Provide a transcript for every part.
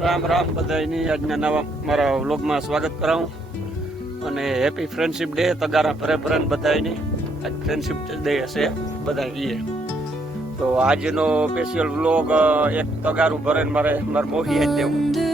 રામ રામ બધાની આજના નવા મારા વ્લોગમાં સ્વાગત કરાવું. અને હેપી ફ્રેન્ડશિપ ડે તગારા ભરે ભરે બધાની આજ ફ્રેન્ડશિપ ડે હશે બધા એ તો આજનો સ્પેશિયલ વ્લોગ એક તગારું ભરે મારે મારે મોહી જ દેવું.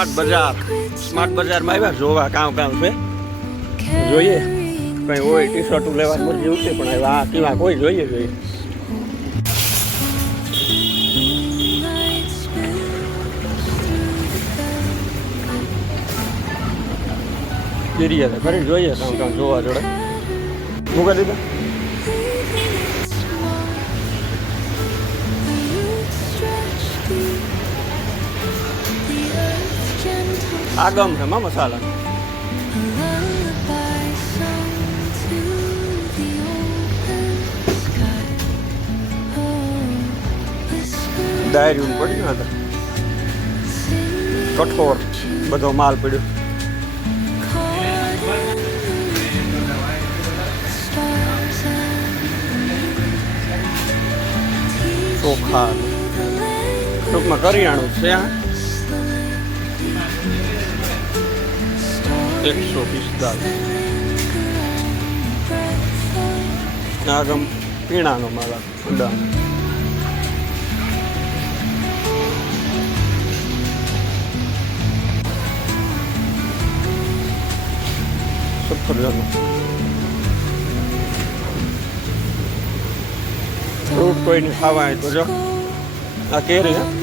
સ્માર્ટ બજાર, સ્માર્ટ બજારમાં આવ્યા, જોવા કામ કામ છે. જોઈએ, કઈ હોય ટી શર્ટ લેવા મરજી ઉઠી પણ આ કેવા કોઈ જોઈએ જોઈએ. ખરી જોઈએ કામ કામ જોવા જોડે. મૂકી દીધા? Sky. Oh, whisper ડાયરી પડી ને હતા કઠોર બધો માલ પડ્યો ચોખા ટૂંકમાં કરિયાણું છે આ એકસો પિસ્તાલીસ. આ ગમ પીણાનો માલ ઊંડાનો સફરજનો ફ્રૂટ કોઈને ખાવા તો જો આ કેરી હે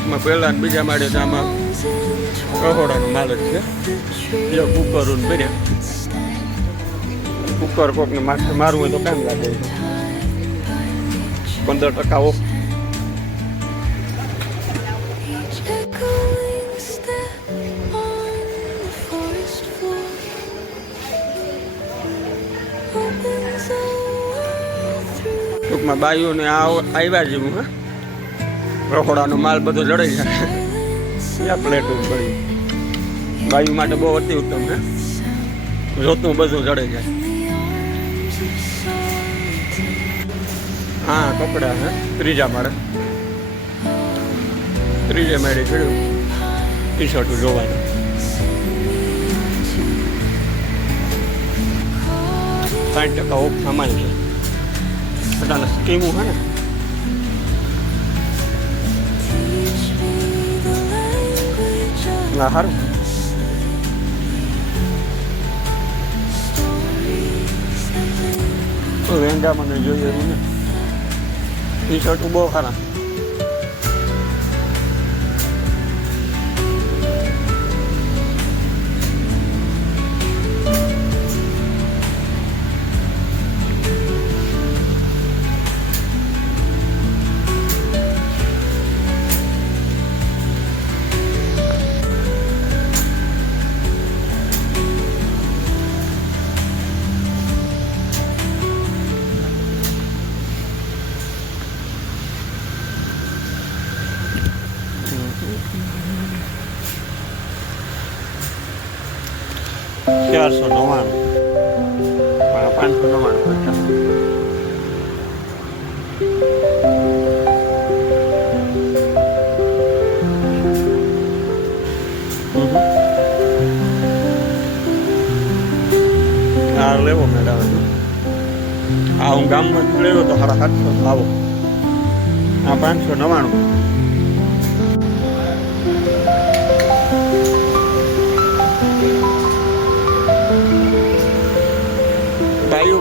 ટૂંકમાં પહેલાં ને બીજા માળે આમાં કહોડાનો માલ છે. જો કુકર ભર્યા કુકર કોકને માથે મારવું હોય તો કામ લાગે? પંદર ટકા ઓફ. ટૂંકમાં બાયુને આવ્યા જેવું, હે? રખોડાનો માલ બધો જડાઈ જાય ક્યાં પ્લેટ પડી બાયુ માટે બહુ અતિ ઉત્તમ ને જોતું બધું જડાઈ જાય. હા, કપડા હે. ત્રીજા માળે. ત્રીજે માળે ચડ્યું. ટી શર્ટ જોવાનું. સાઠ ટકા ઓફ સામાન છે. બધાને સ્કીમું હે ને. ના સારું લેંગા મને જોઈએ એવું ને ટી શર્ટ બહુ સારા ચારસો નવ્વાણું પણ પાંચસો નવ્વાણું કરતા હા લેવો મેડમ આ હું ગામમાં લેવો તો સાડા સાતસો આવો આ પાંચસો નવ્વાણું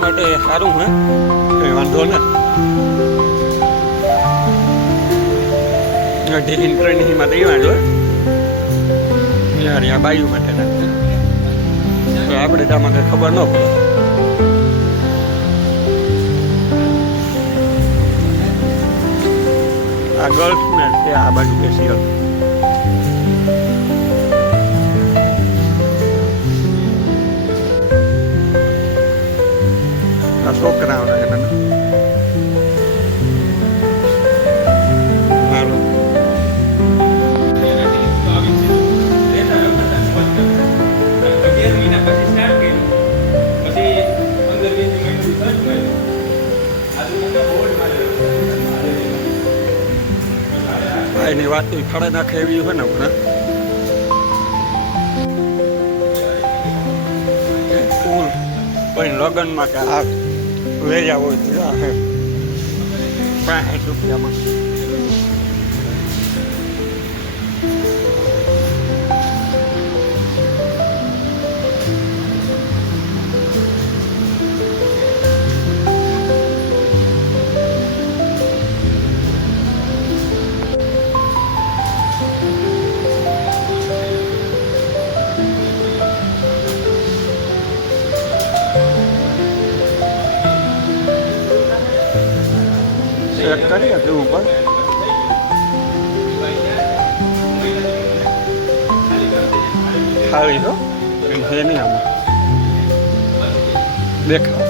માટે સારું, હે? કઈ વાંધો ને? ઢીલીન ટ્રેનિંગમાં દઈ વાંધો યાર આ બાયુ માટે ના તો આપણે તો આમાં કઈ ખબર ન પડે. આ ગર્લ્સમેન છે, આ બાજુ સ્પેશિયલ છોકરાઓને એને એની વાત ખડે નાખે એવી હોય ને હમણાં. ફૂલ. કોઈ લગ્નમાં કે આ વેર્યા આવો પાંસઠ રૂપિયામાં. ચેક કરીએ કેવું ઉપર ખાવી તો? છે નહીં આમાં. દેખાવ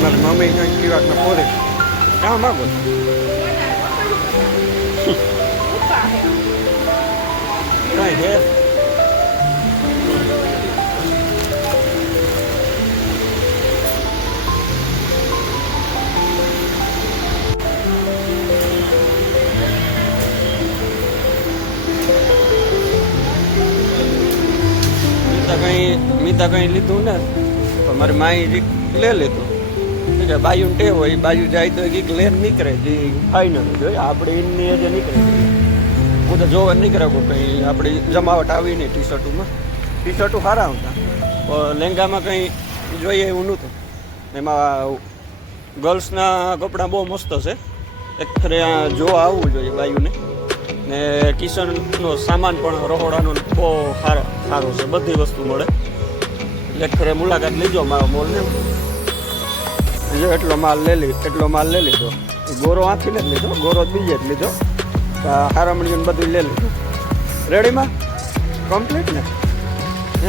મારી મમ્મી કંઈક પીવાના પોરે ક્યાં માગો. કાંઈ છે? મીતા કંઈ લીધું ને, તો મારી માઈ રીક લે લીધું. એટલે બાયું ટેવ હોય બાજુ જાય તો એક લેન નીકળે, જે ફાઇનલ જોઈએ આપણે એની જે નીકળે. હું તો જોવા નીકળે કંઈ આપણી જમાવટ આવી નહીં ટી શર્ટોમાં ટી શર્ટો સારા હતા લેંગામાં કંઈ જોઈએ એવું નહોતું. એમાં ગર્લ્સના કપડાં બહુ મસ્ત છે. એક ખરે આ જોવા આવવું જોઈએ બાયુને. ને કિશનનો સામાન પણ રહોડાનો બહુ સારો સારો છે. બધી વસ્તુ મળે. ફરે મુલાકાત લીધો મારો મોલને. જો એટલો માલ લઈ લીધો એટલો માલ લઈ લીધો. ગોરો આથી જ લીધો, ગોરો બીજે જ લીધો. હારામણીઓને બધું લઈ લીધું. રેડીમાં? કમ્પ્લીટ ને?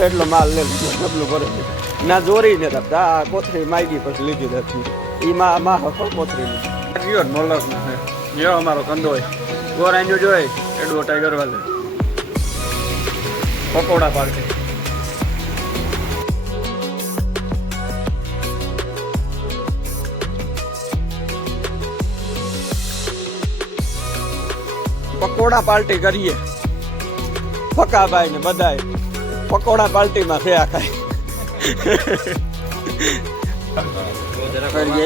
એટલો માલ લઈ લીધો, ડબલું ભરે ના જોરી ને આ કોથરી માગી પછી લીધી હતી. એ માં માં હતો કોથરી લીધી મોલક જો અમારો કંદો હોય ગોરાઈ જોઈ એડવર્ટાઈ કરવા લે પકોડા પાર્ટી પકોડા પાર્ટી કરીએ. ફકાભાઈ ને બધાય પકોડા પાર્ટીમાં થયા ખાય.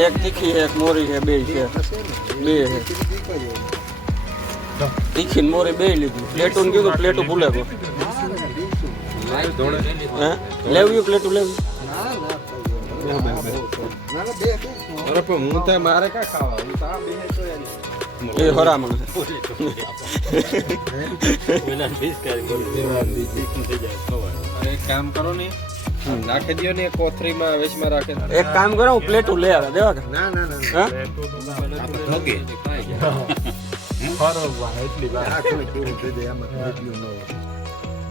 એક તીખી એક મોરી છે, બે છે, બે તીખી ને મોરી બે લીધું. પ્લેટું ને કીધું, પ્લેટું ભૂલે ગયો. હે? લેવ્યું પ્લેટું લેવ્યું હું મારે કા ખાવા? એ હરામણ. છે અરે એક કામ કરો ને નાખી દો ને કોથરીમાં વેચમાં રાખે. એક કામ કરો હું પ્લેટું લઈ આવે. દેવા ના ના ના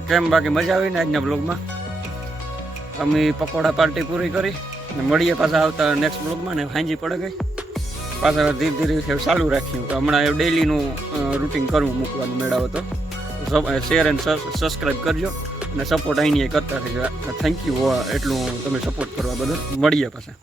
કેમ બાકી મજા આવી ને આજના બ્લોગમાં અમે પકોડા પાર્ટી પૂરી કરી ને મળીએ પાછા આવતા નેક્સ્ટ બ્લોગમાં ને હાંજી પડે ગઈ પાછા ધીરે ધીરે ચાલુ રાખ્યું. તો હમણાં ડેલીનું રૂટિન કરવું મૂકવાનું મેળાવો તો. શેર એન્ડ સબસ્ક્રાઈબ કરજો અને સપોર્ટ અહીંની કરતા રહેજો. થેન્ક યુ એટલું તમે સપોર્ટ કરવા બદલ. મળીએ પાછા.